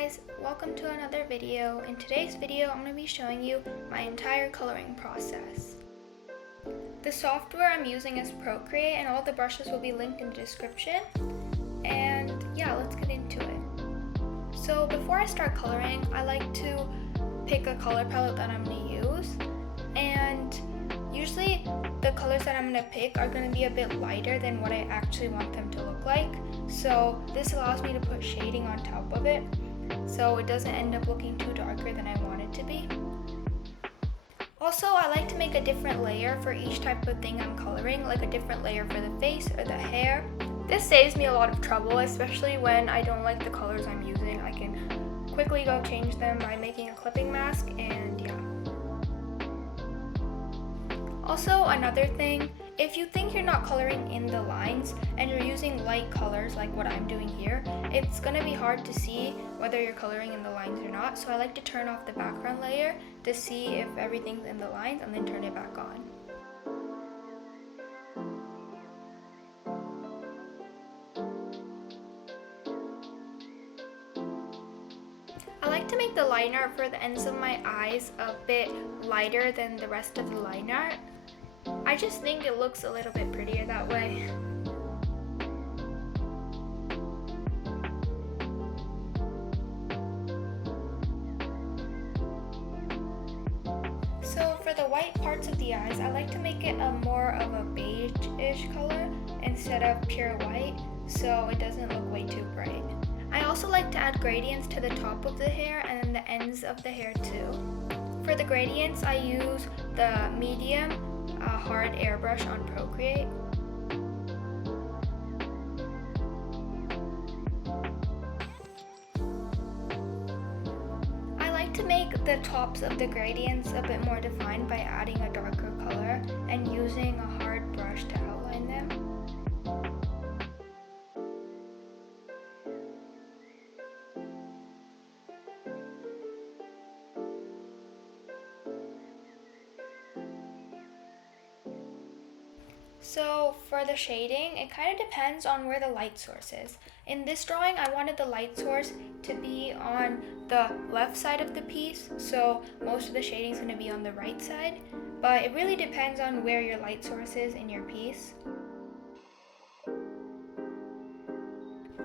guys, welcome to another video. In today's video, I'm going to be showing you my entire coloring process. The software I'm using is Procreate and all the brushes will be linked in the description. And yeah, let's get into it. So before I start coloring, I like to pick a color palette that I'm going to use. And usually the colors that I'm going to pick are going to be a bit lighter than what I actually want them to look like. So this allows me to put shading on top of it, so it doesn't end up looking too darker than I want it to be. Also, I like to make a different layer for each type of thing I'm coloring, like a different layer for the face or the hair. This saves me a lot of trouble, especially when I don't like the colors I'm using. I can quickly go change them by making a clipping mask, and yeah. Also, another thing, if you think you're not coloring in the lines and you're using light colors like what I'm doing here, it's going to be hard to see whether you're coloring in the lines or not. So I like to turn off the background layer to see if everything's in the lines and then turn it back on. I like to make the line art for the ends of my eyes a bit lighter than the rest of the line art. I just think it looks a little bit prettier that way. So for the white parts of the eyes, I like to make it a more of a beige-ish color instead of pure white, so it doesn't look way too bright. I also like to add gradients to the top of the hair and then the ends of the hair too. For the gradients, I use the medium hard airbrush on Procreate. I like to make the tops of the gradients a bit more defined by adding a darker color and using a hard brush to outline them. So for the shading, it kind of depends on where the light source is. In this drawing, I wanted the light source to be on the left side of the piece, so most of the shading is going to be on the right side, but it really depends on where your light source is in your piece.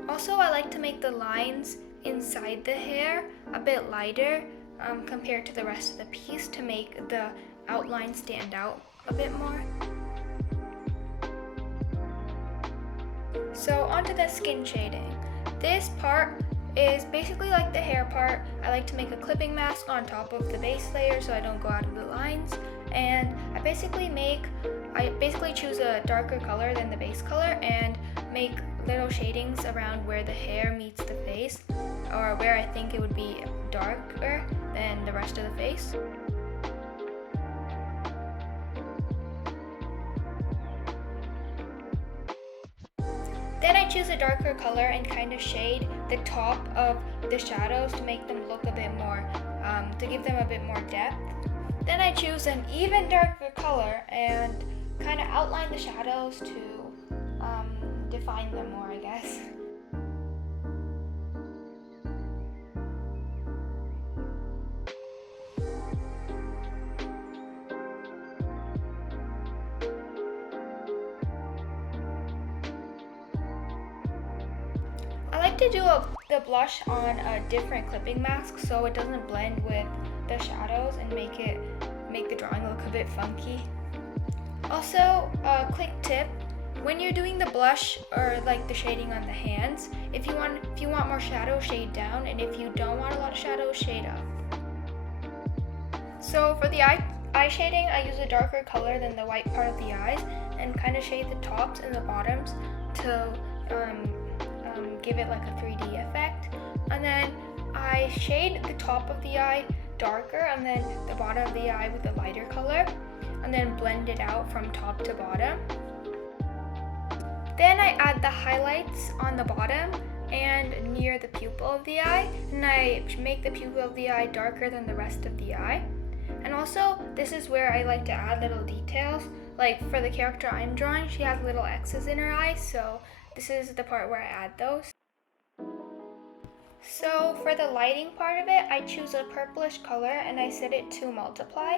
Also, I like to make the lines inside the hair a bit lighter compared to the rest of the piece to make the outline stand out a bit more. So onto the skin shading. This part is basically like the hair part. I like to make a clipping mask on top of the base layer so I don't go out of the lines. And I basically choose a darker color than the base color and make little shadings around where the hair meets the face, or where I think it would be darker than the rest of the face. Then I choose a darker color and kind of shade the top of the shadows to make them look a bit more, to give them a bit more depth. Then I choose an even darker color and kind of outline the shadows to define them more, I guess. I like to do the blush on a different clipping mask so it doesn't blend with the shadows and make the drawing look a bit funky. Also, a quick tip, when you're doing the blush or like the shading on the hands, if you want more shadow, shade down, and if you don't want a lot of shadow, shade up. So for the eye shading, I use a darker color than the white part of the eyes and kind of shade the tops and the bottoms to give it like a 3D effect. And then I shade the top of the eye darker and then the bottom of the eye with a lighter color, and then blend it out from top to bottom. Then I add the highlights on the bottom and near the pupil of the eye, and I make the pupil of the eye darker than the rest of the eye. And also, this is where I like to add little details. Like for the character I'm drawing, she has little X's in her eyes, so this is the part where I add those. So for the lighting part of it, I choose a purplish color and I set it to multiply.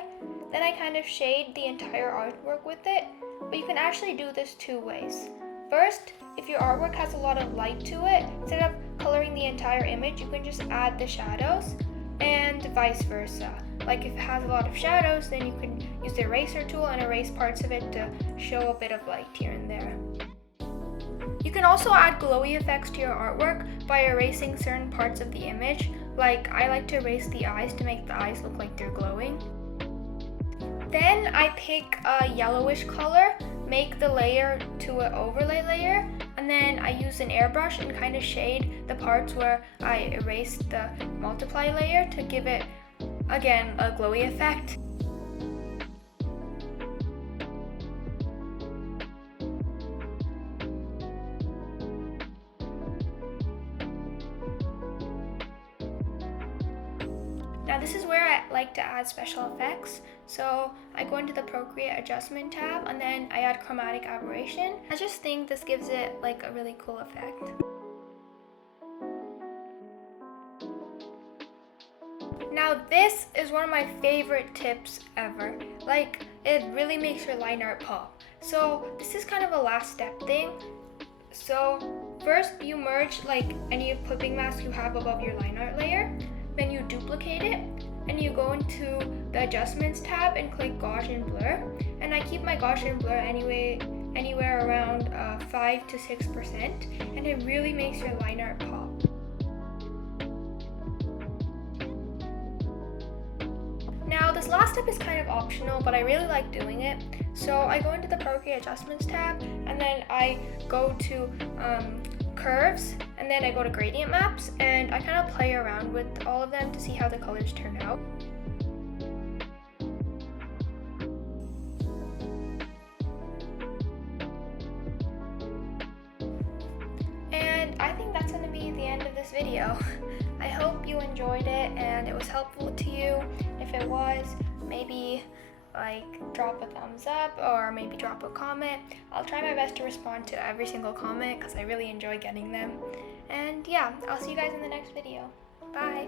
Then I kind of shade the entire artwork with it, but you can actually do this two ways. First, if your artwork has a lot of light to it, instead of coloring the entire image, you can just add the shadows, and vice versa. Like if it has a lot of shadows, then you can use the eraser tool and erase parts of it to show a bit of light here and there. You can also add glowy effects to your artwork by erasing certain parts of the image. Like I like to erase the eyes to make the eyes look like they're glowing. Then I pick a yellowish color, make the layer to an overlay layer, and then I use an airbrush and kind of shade the parts where I erased the multiply layer to give it, again, a glowy effect. Now this is where I like to add special effects. So I go into the Procreate adjustment tab and then I add chromatic aberration. I just think this gives it like a really cool effect. Now this is one of my favorite tips ever. Like it really makes your line art pop. So this is kind of a last step thing. So first you merge like any clipping mask you have above your line art layer. Then you duplicate it and you go into the adjustments tab and click Gaussian blur. And I keep my Gaussian blur anywhere around 5 to 6%, and it really makes your line art pop. Now this last step is kind of optional, but I really like doing it. So I go into the Procreate adjustments tab and then I go to curves, and then I go to gradient maps and I kind of play around with all of them to see how the colors turn out. And I think that's going to be the end of this video. I hope you enjoyed it and it was helpful to you. If it was, maybe like drop a thumbs up or maybe drop a comment. I'll try my best to respond to every single comment because I really enjoy getting them. And yeah, I'll see you guys in the next video. Bye!